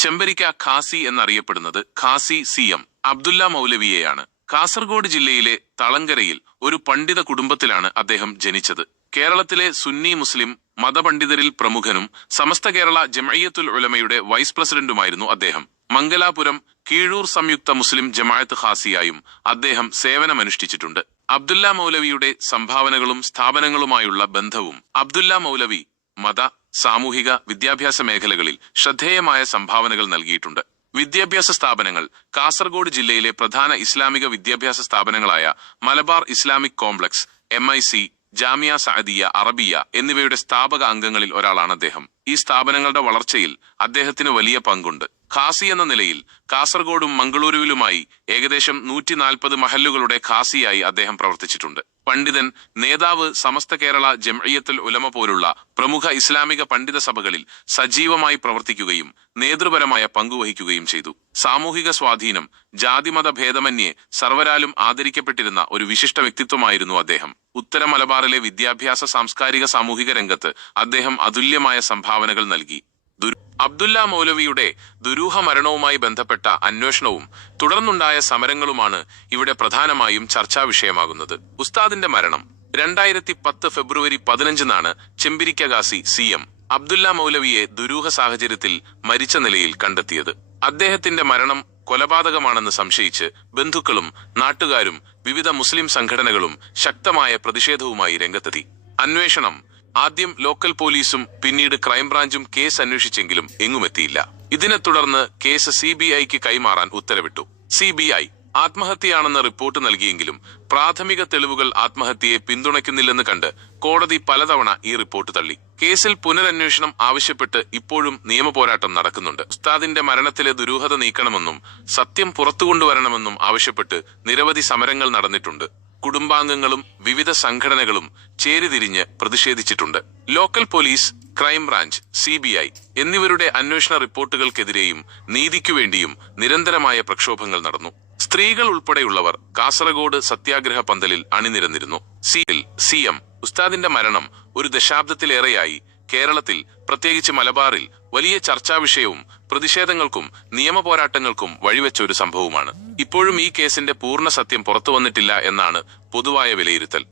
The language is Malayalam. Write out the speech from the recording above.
ചെമ്പരിക്ക ഖാസി എന്നറിയപ്പെടുന്നത് ഖാസി CM അബ്ദുല്ല മൗലവിയെയാണ്. കാസർഗോഡ് ജില്ലയിലെ തളങ്കരയിൽ ഒരു പണ്ഡിത കുടുംബത്തിലാണ് അദ്ദേഹം ജനിച്ചത്. കേരളത്തിലെ സുന്നി മുസ്ലിം മതപണ്ഡിതരിൽ പ്രമുഖനും സമസ്ത കേരള ജംഇയ്യത്തുൽ ഉലമയുടെ വൈസ് പ്രസിഡന്റുമായിരുന്നു അദ്ദേഹം. മംഗലാപുരം കീഴൂർ സംയുക്ത മുസ്ലിം ജമാഅത്ത് ഖാസിയായും അദ്ദേഹം സേവനമനുഷ്ഠിച്ചിട്ടുണ്ട്. അബ്ദുല്ല മൗലവിയുടെ സംഭാവനകളും സ്ഥാപനങ്ങളുമായുള്ള ബന്ധവും അബ്ദുല്ല മൗലവി മത, സാമൂഹിക, വിദ്യാഭ്യാസ മേഖലകളിൽ ശ്രദ്ധേയമായ സംഭാവനകൾ നൽകിയിട്ടുണ്ട്. വിദ്യാഭ്യാസ സ്ഥാപനങ്ങൾ കാസർഗോഡ് ജില്ലയിലെ പ്രധാന ഇസ്ലാമിക വിദ്യാഭ്യാസ സ്ഥാപനങ്ങളായ Malabar Islamic Complex, MIC, Jamia Saadiya Arabiya എന്നിവയുടെ സ്ഥാപക അംഗങ്ങളിൽ ഒരാളാണ് അദ്ദേഹം. ഈ സ്ഥാപനങ്ങളുടെ വളർച്ചയിൽ അദ്ദേഹത്തിന് വലിയ പങ്കുണ്ട്. ഖാസി എന്ന നിലയിൽ കാസർഗോഡും മംഗളൂരുവിലുമായി ഏകദേശം 140 മഹല്ലുകളുടെ ഖാസിയായി അദ്ദേഹം പ്രവർത്തിച്ചിട്ടുണ്ട്. പണ്ഡിതൻ, നേതാവ്, സമസ്ത കേരള ജംഇയ്യത്തുൽ ഉലമ പോലുള്ള പ്രമുഖ ഇസ്ലാമിക പണ്ഡിത സഭകളിൽ സജീവമായി പ്രവർത്തിക്കുകയും നേതൃപരമായ പങ്കുവഹിക്കുകയും ചെയ്തു. സാമൂഹിക സ്വാധീനം, ജാതിമത ഭേദമന്യേ സർവരാലും ആദരിക്കപ്പെട്ടിരുന്ന ഒരു വിശിഷ്ട വ്യക്തിത്വമായിരുന്നു അദ്ദേഹം. ഉത്തര മലബാറിലെ വിദ്യാഭ്യാസ, സാംസ്കാരിക, സാമൂഹിക രംഗത്ത് അദ്ദേഹം അതുല്യമായ സംഭാവനകൾ നൽകി. അബ്ദുല്ല മൗലവിയുടെ ദുരൂഹ മരണവുമായി ബന്ധപ്പെട്ട അന്വേഷണവും തുടർന്നുണ്ടായ സമരങ്ങളുമാണ് ഇവിടെ പ്രധാനമായും ചർച്ചാ വിഷയമാകുന്നത്. ഉസ്താദിന്റെ മരണം 2010 ഫെബ്രുവരി 15-നാണ് ചെമ്പരിക്ക ഖാസി CM അബ്ദുല്ല മൗലവിയെ ദുരൂഹ സാഹചര്യത്തിൽ മരിച്ച നിലയിൽ കണ്ടെത്തിയത്. അദ്ദേഹത്തിന്റെ മരണം കൊലപാതകമാണെന്ന് സംശയിച്ച് ബന്ധുക്കളും നാട്ടുകാരും വിവിധ മുസ്ലിം സംഘടനകളും ശക്തമായ പ്രതിഷേധവുമായി രംഗത്തെത്തി. അന്വേഷണം ആദ്യം ലോക്കൽ പോലീസും പിന്നീട് ക്രൈംബ്രാഞ്ചും കേസ് അന്വേഷിച്ചെങ്കിലും എങ്ങുമെത്തിയില്ല. ഇതിനെ തുടർന്ന് കേസ് CBIക്ക് കൈമാറാൻ ഉത്തരവിട്ടു. CBI ആത്മഹത്യയാണെന്ന് റിപ്പോർട്ട് നൽകിയെങ്കിലും പ്രാഥമിക തെളിവുകൾ ആത്മഹത്യയെ പിന്തുണയ്ക്കുന്നില്ലെന്ന് കണ്ട് കോടതി പലതവണ ഈ റിപ്പോർട്ട് തള്ളി. കേസിൽ പുനരന്വേഷണം ആവശ്യപ്പെട്ട് ഇപ്പോഴും നിയമപോരാട്ടം നടക്കുന്നുണ്ട്. ഉസ്താദിന്റെ മരണത്തിലെ ദുരൂഹത നീക്കണമെന്നും സത്യം പുറത്തുകൊണ്ടുവരണമെന്നും ആവശ്യപ്പെട്ട് നിരവധി സമരങ്ങൾ നടന്നിട്ടുണ്ട്. കുടുംബാംഗങ്ങളും വിവിധ സംഘടനകളും ചേരിതിരിഞ്ഞ് പ്രതിഷേധിച്ചിട്ടുണ്ട്. ലോക്കൽ പോലീസ്, ക്രൈംബ്രാഞ്ച്, CBI എന്നിവരുടെ അന്വേഷണ റിപ്പോർട്ടുകൾക്കെതിരെയും നീതിക്കുവേണ്ടിയും നിരന്തരമായ പ്രക്ഷോഭങ്ങൾ നടന്നു. സ്ത്രീകൾ ഉൾപ്പെടെയുള്ളവർ കാസർഗോഡ് സത്യാഗ്രഹ പന്തലിൽ അണിനിരന്നിരുന്നു. CM ഉസ്താദിന്റെ മരണം ഒരു ദശാബ്ദത്തിലേറെയായി കേരളത്തിൽ, പ്രത്യേകിച്ച് മലബാറിൽ വലിയ ചർച്ചാ വിഷയവും പ്രതിഷേധങ്ങൾക്കും നിയമപോരാട്ടങ്ങൾക്കും വഴിവെച്ച ഒരു സംഭവമാണ്. ഇപ്പോഴും ഈ കേസിന്റെ പൂർണ്ണ സത്യം പുറത്തുവന്നിട്ടില്ല എന്നാണ് പൊതുവായ വിലയിരുത്തൽ.